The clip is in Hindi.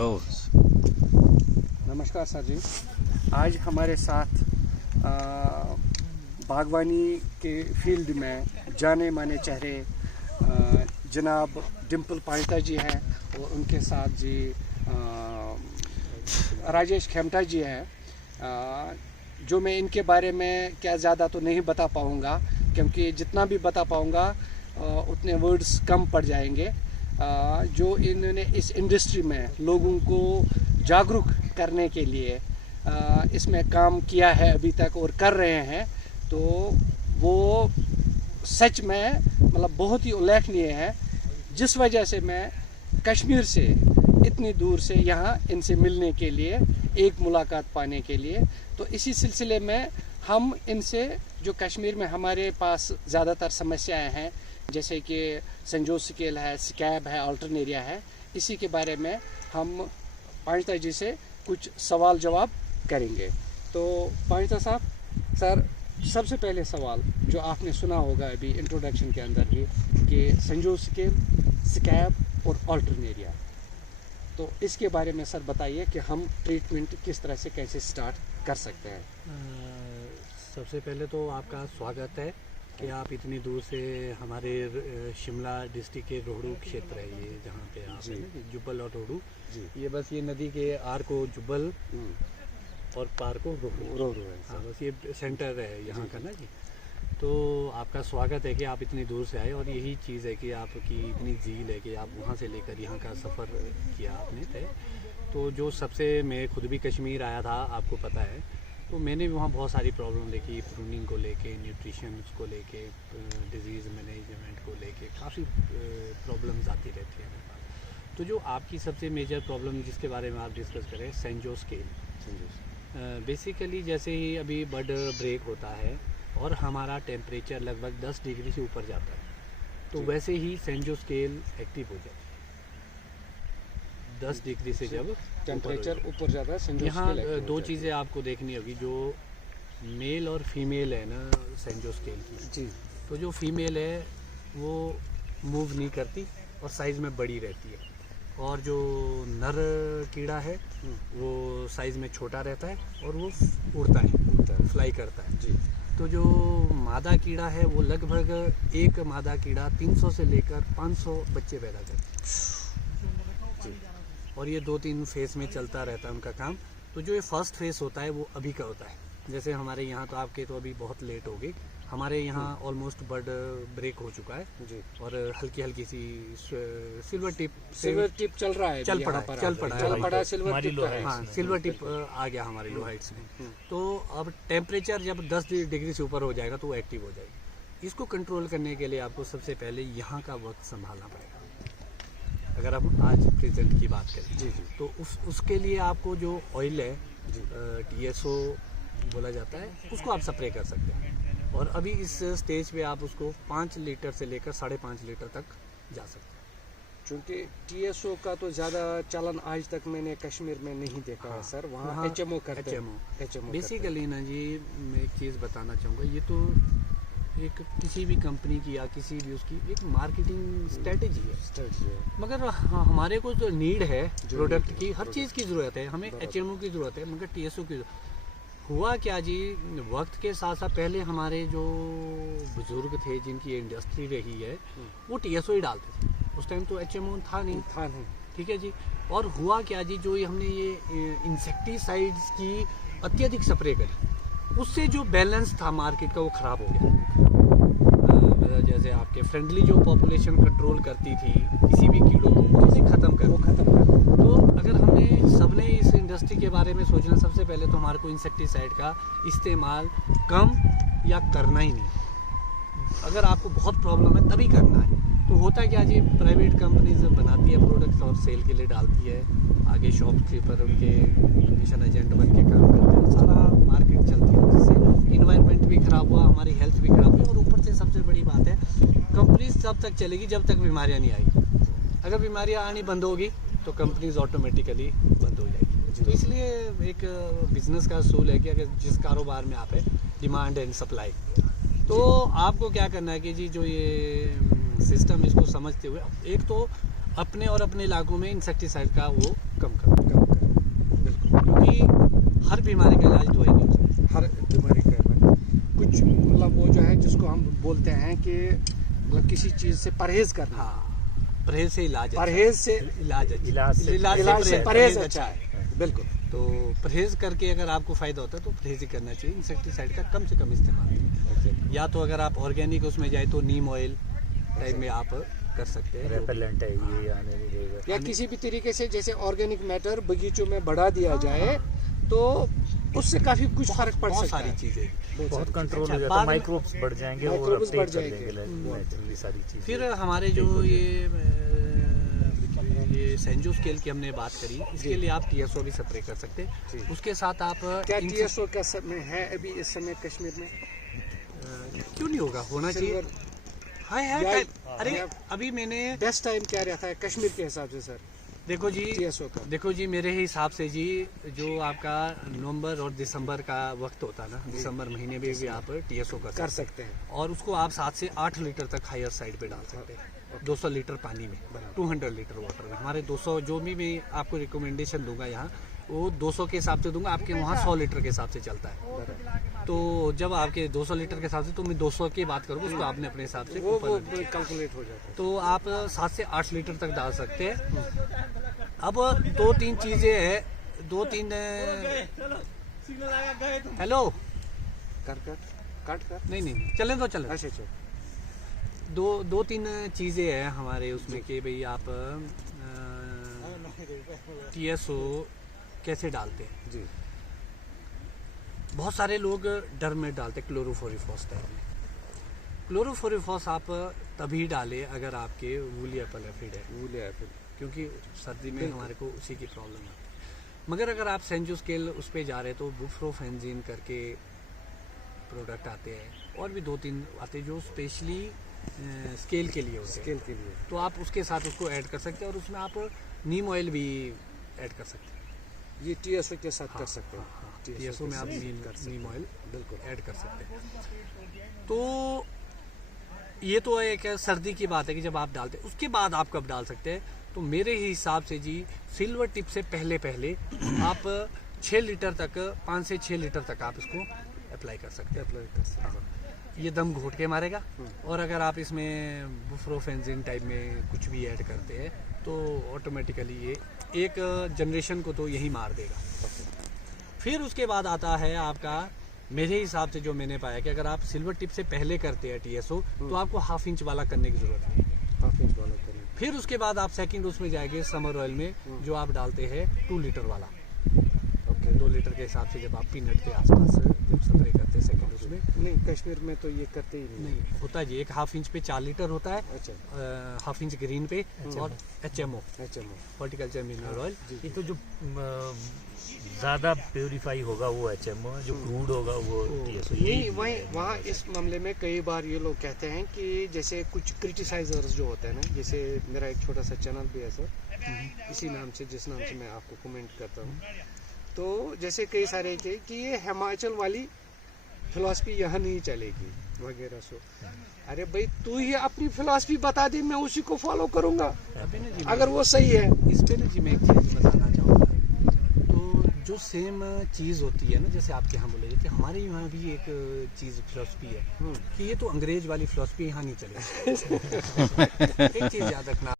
goes. नमस्कार सर जी। आज हमारे साथ बागवानी के फील्ड में जाने माने चेहरे जनाब डिम्पल पांचटा जी हैं और उनके साथ जी राजेश खेमटा जी हैं। जो मैं इनके बारे में क्या ज़्यादा तो नहीं बता पाऊँगा, क्योंकि जितना भी बता पाऊँगा उतने वर्ड्स कम पड़ जाएंगे। जो इन्होंने इस इंडस्ट्री में लोगों को जागरूक करने के लिए इसमें काम किया है अभी तक और कर रहे हैं, तो वो सच में मतलब बहुत ही उल्लेखनीय है। जिस वजह से मैं कश्मीर से इतनी दूर से यहाँ इनसे मिलने के लिए, एक मुलाकात पाने के लिए, तो इसी सिलसिले में हम इनसे जो कश्मीर में हमारे पास ज़्यादातर समस्याएं हैं, जैसे कि संजोग स्केल है, स्कैब है, अल्टरनेरिया है, इसी के बारे में हम पांचटा जी से कुछ सवाल जवाब करेंगे। तो पांचटा साहब, सर सबसे पहले सवाल जो आपने सुना होगा अभी इंट्रोडक्शन के अंदर भी कि संजोग स्केल, स्कैब और अल्टरनेरिया, तो इसके बारे में सर बताइए कि हम ट्रीटमेंट किस तरह से कैसे स्टार्ट कर सकते हैं। सबसे पहले तो आपका स्वागत है कि आप इतनी दूर से हमारे शिमला डिस्ट्रिक्ट के रोहड़ू क्षेत्र है ये, जहाँ पे आप हैं, जुब्बल और रोहड़ू, ये बस ये नदी के आर को जुब्बल और पार को रोहड़ू है। हाँ, बस ये सेंटर है यहाँ का ना जी। तो आपका स्वागत है कि आप इतनी दूर से आए, और यही चीज़ है कि आपकी इतनी झील है कि आप वहाँ से लेकर यहाँ का सफ़र किया आपने तय। तो जो सबसे, मैं खुद भी कश्मीर आया था, आपको पता है, तो मैंने भी वहाँ बहुत सारी प्रॉब्लम देखी, प्रूनिंग को लेके, न्यूट्रिशन को लेके, डिजीज़ मैनेजमेंट को लेके, काफ़ी प्रॉब्लम्स आती रहती है। तो जो आपकी सबसे मेजर प्रॉब्लम जिसके बारे में आप डिस्कस करें, संजोग स्केल। बेसिकली जैसे ही अभी बर्ड ब्रेक होता है और हमारा टेम्परेचर लगभग 10 डिग्री से ऊपर जाता है, तो वैसे ही संजोग स्केल एक्टिव हो जाता है। 10 डिग्री से जब टेम्परेचर ऊपर जाता है, यहाँ दो चीज़ें आपको देखनी होगी। जो मेल और फीमेल है ना संजोग स्केल की जी, तो जो फीमेल है वो मूव नहीं करती और साइज़ में बड़ी रहती है, और जो नर कीड़ा है वो साइज़ में छोटा रहता है और वो उड़ता है, फ्लाई करता है जी। तो जो मादा कीड़ा है वो लगभग एक मादा कीड़ा 300 से लेकर 500 बच्चे पैदा करता है, और ये 2-3 फेस में चलता रहता है उनका काम। तो जो ये फर्स्ट फेस होता है वो अभी का होता है। जैसे हमारे यहाँ तो आपके तो अभी बहुत लेट हो गई, हमारे यहाँ ऑलमोस्ट बर्ड ब्रेक हो चुका है जी, और हल्की हल्की सी सिल्वर टिप चल रहा है, चल पड़ा सिल्वर टिप, हाँ सिल्वर टिप आ गया हमारे लो हाइट्स में। तो अब टेम्परेचर जब 10 डिग्री से ऊपर हो जाएगा तो वो एक्टिव हो जाएगी। इसको कंट्रोल करने के लिए आपको सबसे पहले यहाँ का वक्त संभालना पड़ेगा। अगर हम आज प्रेजेंट की बात करें जी, तो उसके लिए आपको जो ऑयल है TSO बोला जाता है, उसको आप स्प्रे कर सकते हैं। और अभी इस स्टेज पे आप उसको 5 लीटर से लेकर 5.5 लीटर तक जा सकते हैं। क्योंकि TSO का तो ज़्यादा चलन आज तक मैंने कश्मीर में नहीं देखा है सर। वहाँ HMO करते हैं। बेसिकली ना जी, मैं एक चीज़ बताना चाहूँगा, ये तो एक किसी भी कंपनी की या किसी भी उसकी एक मार्केटिंग स्ट्रेटेजी है, मगर हमारे को तो नीड है प्रोडक्ट की, हर चीज़ की ज़रूरत है, हमें HMO की ज़रूरत है, मगर TSO की हुआ क्या जी, वक्त के साथ साथ पहले हमारे जो बुजुर्ग थे जिनकी इंडस्ट्री रही है वो TSO ही डालते थे। उस टाइम तो HMO था नहीं, ठीक है जी। और हुआ क्या जी, जो हमने ये इंसेक्टिसाइड्स की अत्यधिक स्प्रे करी, उससे जो बैलेंस था मार्केट का वो ख़राब हो गया। जैसे आपके फ्रेंडली जो पॉपुलेशन कंट्रोल करती थी किसी भी कीड़ों को, उसे ख़त्म कर। तो अगर हमने सबने इस इंडस्ट्री के बारे में सोचना, सबसे पहले तो हमारे को इंसेक्टिसाइड का इस्तेमाल कम या करना ही नहीं। अगर आपको बहुत प्रॉब्लम है तभी करना है। तो होता क्या जी, प्राइवेट कंपनीज बनाती है प्रोडक्ट्स और सेल के लिए डालती है, आगे शॉपकीपर उनके कमीशन एजेंट बन के काम करते हैं, सारा मार्केट चलती है, जिससे इन्वायरमेंट भी ख़राब हुआ, हमारी हेल्थ भी ख़राब हुई, और ऊपर से सबसे बड़ी बात है, कंपनीज तब तक चलेगी जब तक बीमारियाँ नहीं आएगी। अगर बीमारियाँ आनी बंद होगी तो कंपनीज ऑटोमेटिकली बंद हो जाएगी। तो इसलिए एक बिजनेस का असूल है कि अगर जिस कारोबार में आप है, डिमांड एंड सप्लाई, तो आपको क्या करना है कि जी जो ये सिस्टम, इसको समझते हुए, एक तो अपने और अपने इलाकों में इंसेक्टिसाइड का वो कम कर, बिल्कुल, क्योंकि हर बीमारी का इलाज दवाई नहीं हो सकती। हर बीमारी का कुछ मतलब वो जो है जिसको हम बोलते हैं कि मतलब किसी चीज़ से परहेज करना। हाँ, परहेज से इलाज अच्छा है। परहेज से इलाज अच्छा है। इलाज से परहेज अच्छा है, बिल्कुल। तो परहेज करके अगर आपको फायदा होता है तो परहेज ही करना चाहिए। इंसेक्टिसाइड का कम से कम इस्तेमाल, या तो अगर आप ऑर्गेनिक उसमें जाए तो नीम ऑयल टाइप में आप कर सकते हैं, रेपेलेंट है ये, आने नहीं देगा। या किसी भी तरीके से जैसे ऑर्गेनिक मैटर बगीचों में बढ़ा दिया जाए तो उससे काफी कुछ फर्क पड़ बहुत सकता सारी है। चीजें। बहुत कंट्रोल हो अच्छा, जाता है, बाद में- माइक्रोब्स बढ़ जाएंगे और माइक्रोब्स अपटेक बढ़ कर जाएंगे। देंगे नेचुरली सारी चीजें। फिर हमारे जो ये सेंजो स्केल की हमने बात करी, इसके लिए आप टीएसओ भी स्प्रे कर सकते हैं। उसके साथ आप क्या टीएसओ का समय है अभी इस समय कश्मीर में? क्यों नहीं होगा, होना चाहिए। सिल्वर है या- अरे या- अभी मैंने बेस्ट टाइम क्या रहता है कश्मीर के हिसाब से सर देखो जी, टीएसओ का? देखो जी, मेरे हिसाब से जी जो आपका नवंबर और दिसंबर का वक्त होता है ना, दिसंबर महीने में भी आप टीएसओ कर सकते हैं। और उसको आप 7 से 8 लीटर तक हायर साइड पे डाल सकते हैं। 200 लीटर पानी में, 200 लीटर वाटर में। हमारे 200 जो भी मैं आपको रिकमेंडेशन दूंगा यहाँ, वो 200 के हिसाब से दूंगा, आपके वहाँ 100 लीटर के हिसाब से चलता है। तो जब आपके 200 लीटर के हिसाब से, तो मैं 200 की बात करूँगा, उसको आपने अपने हिसाब से वो ऊपर कैलकुलेट हो जाता है। तो आप 7 से 8 लीटर तक डाल सकते हैं। अब 2-3 चीजें हैं, 2-3 हेलो काट कर नहीं चलें तो चलें। अच्छा अच्छा 2-3 चीजें हैं हमारे उसमें कि भाई आप टीएसओ कैसे डालते हैं। जी बहुत सारे लोग डर में डालते क्लोरोफोरिफॉस टाइप में। क्लोरोफोरिफॉस आप तभी डालें अगर आपके वूली एप्पल एफिड है, वो ले आया फिर। क्योंकि सर्दी में हमारे को उसी की प्रॉब्लम है। मगर अगर आप सेंजो स्केल उस पर जा रहे हैं तो बुफ्रोफेंजिन करके प्रोडक्ट आते हैं, और भी 2-3 आते हैं जो स्पेशली स्केल के लिए होते हैं। स्केल के लिए तो आप उसके साथ उसको ऐड कर सकते हैं, और उसमें आप नीम ऑयल भी ऐड कर सकते हैं। ये टीएसओ के साथ कर सकते हैं। टीएसओ में आप नीम ऑयल बिल्कुल ऐड कर सकते हैं। तो ये तो एक सर्दी की बात है कि जब आप डालते हैं। उसके बाद आप कब डाल सकते हैं, तो मेरे हिसाब से जी सिल्वर टिप से पहले पहले आप 6 लीटर तक, 5 से 6 लीटर तक आप इसको अप्लाई कर सकते हैं। ये दम घोट के मारेगा, और अगर आप इसमें बुफ्रोफेंजिन टाइप में कुछ भी ऐड करते हैं तो ऑटोमेटिकली ये एक जनरेशन को तो यही मार देगा। फिर उसके बाद आता है आपका, मेरे हिसाब से जो मैंने पाया कि अगर आप सिल्वर टिप से पहले करते हैं टीएसओ, तो आपको 1/2 इंच वाला करने की जरूरत नहीं। 1/2 इंच वाला करें। फिर उसके बाद आप सेकंड उसमें जाएंगे समर ऑयल में, जो आप डालते हैं 2 लीटर वाला। ओके 2 लीटर के हिसाब से जब आप पीनट के आसपास जब स्प्रे करते हैं सेकंड उसमें, नहीं कश्मीर में तो ये करते ही नहीं। नहीं होता जी, एक 1/2 इंच पे 4 लीटर होता है, अच्छा 1/2 इंच ग्रीन पे, और HMO HMO horticulture mineral oil. ये तो जो ज्यादा प्योरीफाई होगा वो HMO, जो क्रूड होगा वो TSO। नहीं वहाँ इस मामले में कई बार ये लोग कहते हैं कि जैसे कुछ क्रिटिसाइजर्स जो होते हैं ना, जैसे मेरा एक छोटा सा चैनल भी है सर, इसी नाम से जिस नाम से मैं आपको कमेंट करता हूँ, तो जैसे कई सारे के कि ये हिमाचल वाली फिलॉसफी यहाँ नहीं चलेगी वगैरह। सो अरे भाई तू ही अपनी फिलॉसफी बता दे, मैं उसी को फॉलो करूँगा अभी ना जी अगर वो सही है। इस पे ना जी मैं एक चीज़ बताना चाहूँगा। तो जो सेम चीज़ होती है ना, जैसे आपके यहाँ बोले जाते, हमारे यहाँ भी एक चीज़ फिलॉसफी है कि ये तो अंग्रेज वाली फिलॉसफी यहाँ नहीं चलेगी। एक चीज़ याद रखना।